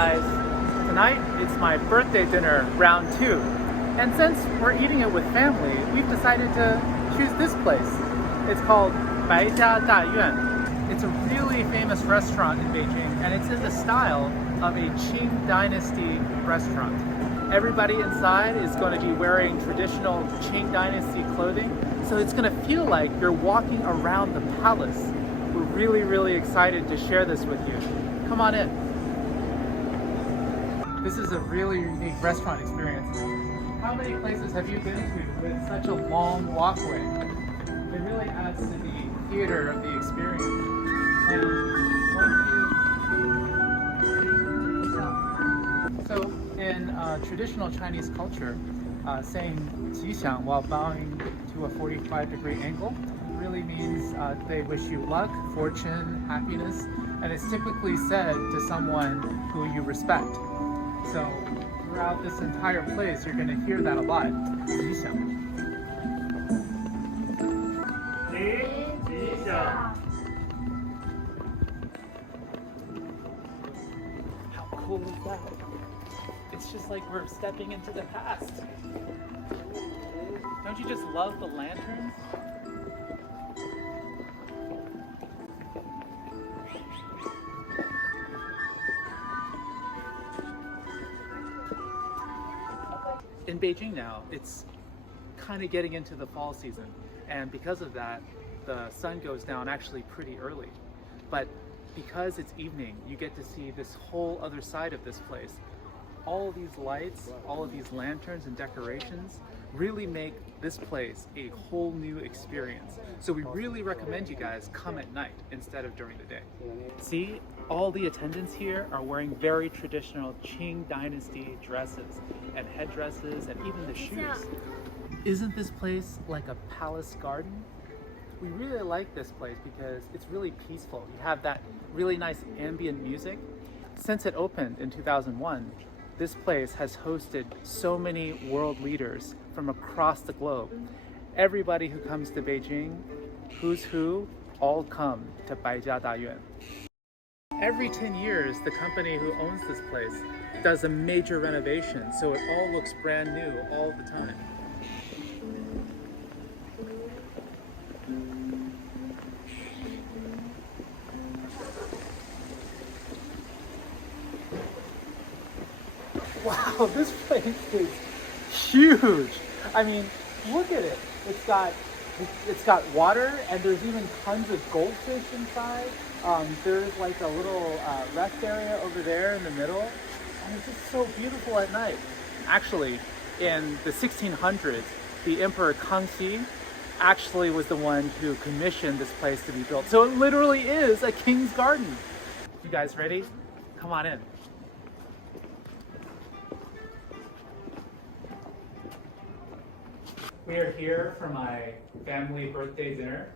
guys, tonight it's my birthday dinner round 2, and since we're eating it with family, we've decided to choose this place. It's called Baijia Dayuan. It's a really famous restaurant in Beijing, and it's in the style of a Qing Dynasty restaurant. Everybody inside is going to be wearing traditional Qing Dynasty clothing, so it's going to feel like you're walking around the palace. We're really excited to share this with you. Come on in. This is a really unique restaurant experience. How many places have you been to with such a long walkway? It really adds to the theater of the experience. And so in traditional Chinese culture, saying 吉祥 while bowing to a 45-degree angle really means they wish you luck, fortune, happiness, and it's typically said to someone who you respect. So throughout this entire place, you're going to hear that a lot. 吉祥. How cool is that? It's just like we're stepping into the past. Don't you just love the lanterns? In Beijing now, it's kind of getting into the fall season, and because of that, the sun goes down actually pretty early. But because it's evening, you get to see this whole other side of this place. All of these lights, all of these lanterns and decorations really make this place a whole new experience. So we really recommend you guys come at night instead of during the day. See, all the attendants here are wearing very traditional Qing Dynasty dresses and headdresses and even the shoes. Isn't this place like a palace garden? We really like this place because it's really peaceful. You have that really nice ambient music. Since it opened in 2001, this place has hosted so many world leaders from across the globe. Everybody who comes to Beijing, who's who, all come to Baijia Dayuan. Every 10 years, the company who owns this place does a major renovation, so it all looks brand new all the time. Wow, this place is huge. I mean, look at it. It's got water, and there's even tons of goldfish inside. There's like a little rest area over there in the middle, and it's just so beautiful at night. Actually, in the 1600s, the Emperor Kangxi actually was the one who commissioned this place to be built. So it literally is a king's garden. You guys ready? Come on in. We are here for my family birthday dinner,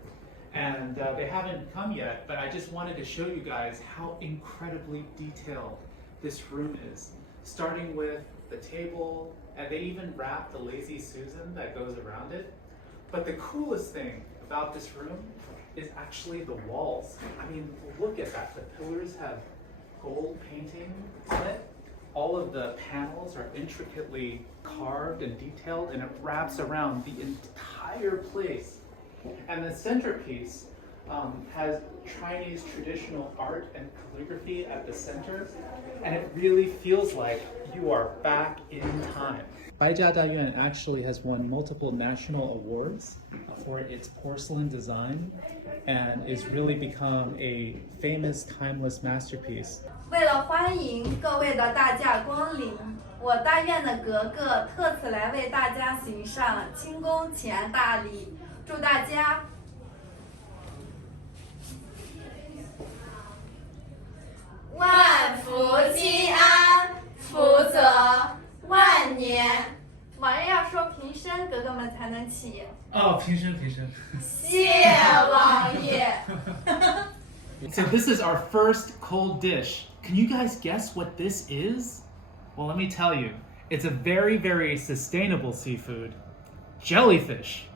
and they haven't come yet, but I just wanted to show you guys how incredibly detailed this room is. Starting with the table, and they even wrapped the Lazy Susan that goes around it. But the coolest thing about this room is actually the walls. I mean, look at that. The pillars have gold painting on it. All of the panels are intricately carved and detailed, and it wraps around the entire place. And the centerpiece has Chinese traditional art and calligraphy at the center, and it really feels like you are back in time. Baijia Dayuan actually has won multiple national awards for its porcelain design and is really become a famous timeless masterpiece. 为了欢迎各位的大驾光临，我大院的格格特此来为大家行上清宫前大礼，祝大家万福金安，福泽万年。王爷要说平身，格格们才能起。哦，平身，平身。谢王爷。So this is our first cold dish. Can you guys guess what this is? Well, let me tell you. It's a very sustainable seafood, jellyfish.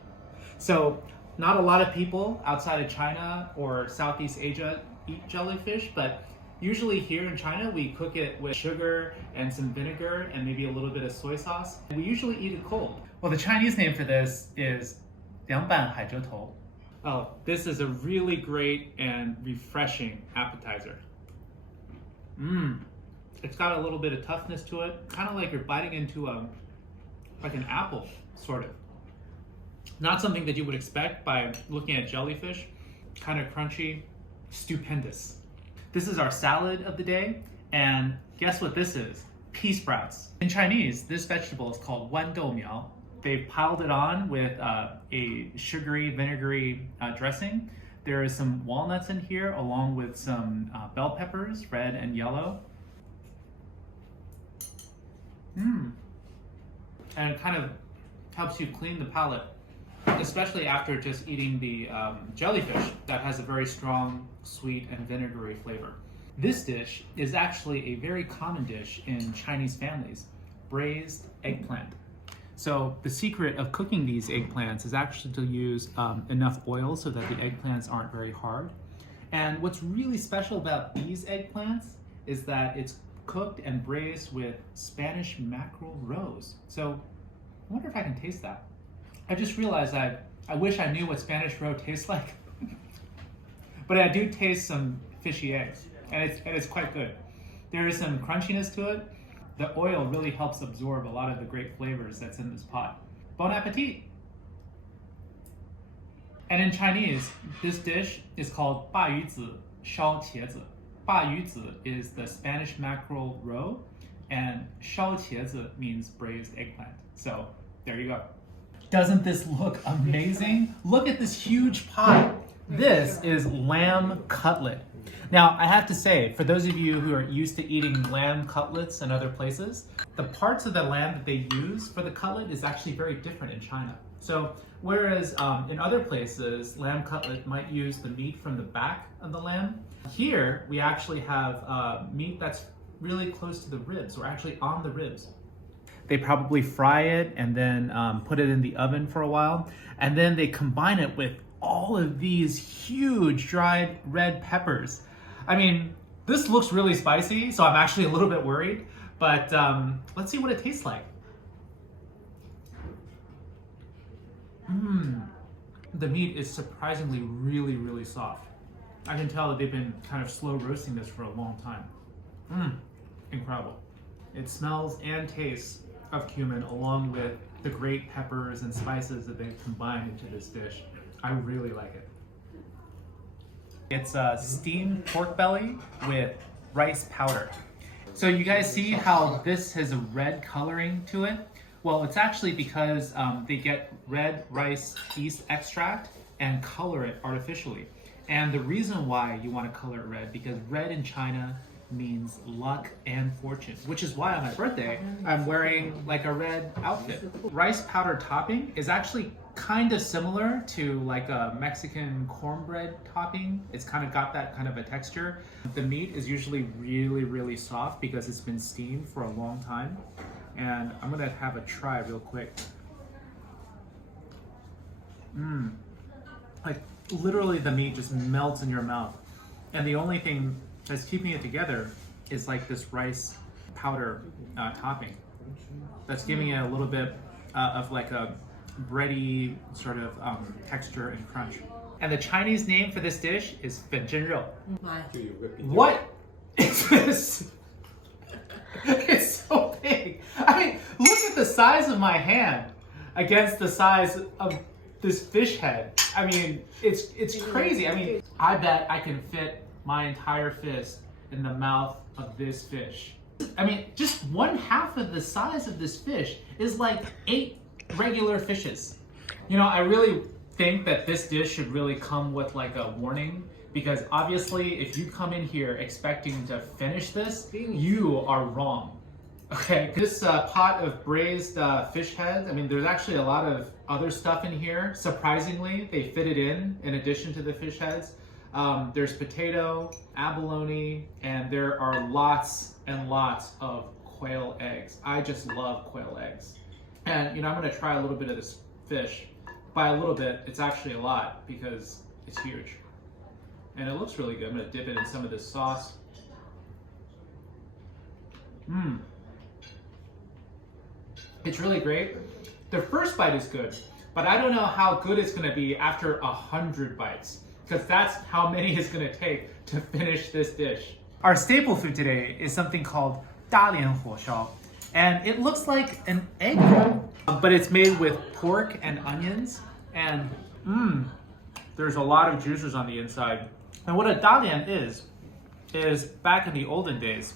So not a lot of people outside of China or Southeast Asia eat jellyfish, but Usually here in China, we cook it with sugar and some vinegar and maybe a little bit of soy sauce. We usually eat it cold. Well, the Chinese name for this is 凉拌海蜇头. Oh, this is a really great and refreshing appetizer. It's got a little bit of toughness to it, kind of like you're biting into like an apple, sort of. Not something that you would expect by looking at jellyfish. Kind of crunchy, stupendous. This is our salad of the day, and guess what this is? Pea sprouts. In Chinese, this vegetable is called wan dou miao. They've piled it on with a sugary, vinegary dressing. There is some walnuts in here, along with some bell peppers, red and yellow. And it kind of helps you clean the palate, especially after just eating the jellyfish that has a very strong, sweet, and vinegary flavor. This dish is actually a very common dish in Chinese families, braised eggplant. So the secret of cooking these eggplants is actually to use enough oil so that the eggplants aren't very hard. And what's really special about these eggplants is that it's cooked and braised with Spanish mackerel roes. So I wonder if I can taste that. I just realized I wish I knew what Spanish roe tastes like. But I do taste some fishy eggs, and it's quite good. There is some crunchiness to it. The oil really helps absorb a lot of the great flavors that's in this pot. Bon appetit! And in Chinese, this dish is called 鲅鱼子烧茄子. 鲅鱼子 is the Spanish mackerel roe, and 烧茄子 means braised eggplant. So there you go. Doesn't this look amazing? Look at this huge pot. This is lamb cutlet. Now, I have to say, for those of you who are used to eating lamb cutlets in other places, the parts of the lamb that they use for the cutlet is actually very different in China. So, whereas in other places, lamb cutlet might use the meat from the back of the lamb, here we actually have meat that's really close to the ribs, or actually on the ribs. They probably fry it and then put it in the oven for a while, and then they combine it with all of these huge dried red peppers. I mean, this looks really spicy, so I'm actually a little bit worried, but let's see what it tastes like. The meat is surprisingly really, really soft. I can tell that they've been kind of slow roasting this for a long time. Incredible. It smells and tastes of cumin along with the great peppers and spices that they've combined into this dish. I really like it. It's a steamed pork belly with rice powder. So you guys see how this has a red coloring to it? Well, it's actually because they get red rice yeast extract and color it artificially. And the reason why you want to color it red, because red in China means luck and fortune, which is why on my birthday, I'm wearing like a red outfit. Rice powder topping is actually kind of similar to like a Mexican cornbread topping. It's kind of got that kind of a texture. The meat is usually really, really soft because it's been steamed for a long time. And I'm gonna have a try real quick. Like literally the meat just melts in your mouth. And the only thing that's keeping it together is like this rice powder topping that's giving it a little bit of like a bready sort of texture and crunch. And the Chinese name for this dish is Bejing肉. What is this? It's so big. I mean, look at the size of my hand against the size of this fish head. I mean, it's crazy. I mean, I bet I can fit my entire fist in the mouth of this fish. I mean, just one half of the size of this fish is like 8 regular fishes. You know, I really think that this dish should really come with like a warning, because obviously if you come in here expecting to finish this, you are wrong. Okay, this pot of braised fish heads, I mean, there's actually a lot of other stuff in here. Surprisingly, they fit it in addition to the fish heads. There's potato, abalone, and there are lots and lots of quail eggs. I just love quail eggs. And you know, I'm gonna try a little bit of this fish. By a little bit, it's actually a lot because it's huge. And it looks really good. I'm gonna dip it in some of this sauce. It's really great. The first bite is good, but I don't know how good it's gonna be after 100 bites, because that's how many it's gonna take to finish this dish. Our staple food today is something called 大连火烧, and it looks like an egg roll, but it's made with pork and onions, and there's a lot of juices on the inside. And what a 大连is back in the olden days,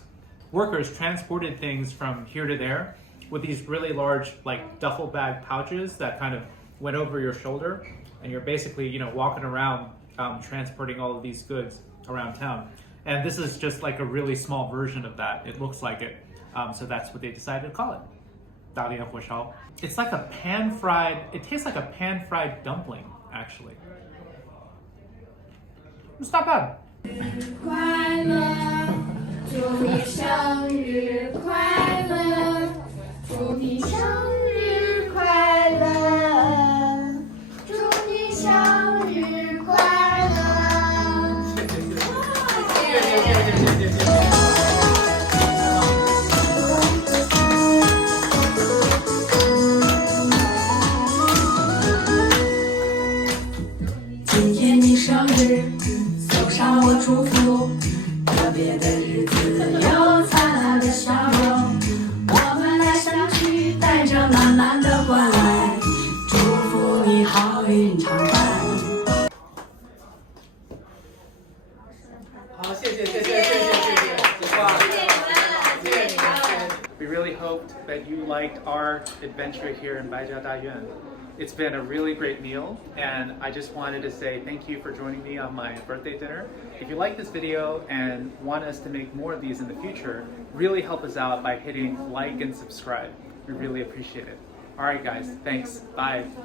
workers transported things from here to there with these really large like duffel bag pouches that kind of went over your shoulder, and you're basically, you know, walking around transporting all of these goods around town. And this is just like a really small version of that. It looks like it. So that's what they decided to call it. 大连火烧. It's like a pan-fried, it tastes like a pan-fried dumpling, actually. It's not bad. 快乐，祝你生日快乐，祝你生日快乐，祝你生日快乐。今天你生日，送上我祝福，特别的日子有灿烂的笑容，我们来相聚，带着满满的关爱，祝福你好运常伴。好，谢谢。We really hoped that you liked our adventure here in Baijia Dayuan. It's been a really great meal, and I just wanted to say thank you for joining me on my birthday dinner. If you like this video and want us to make more of these in the future, really help us out by hitting like and subscribe. We really appreciate it. Alright guys, thanks. Bye.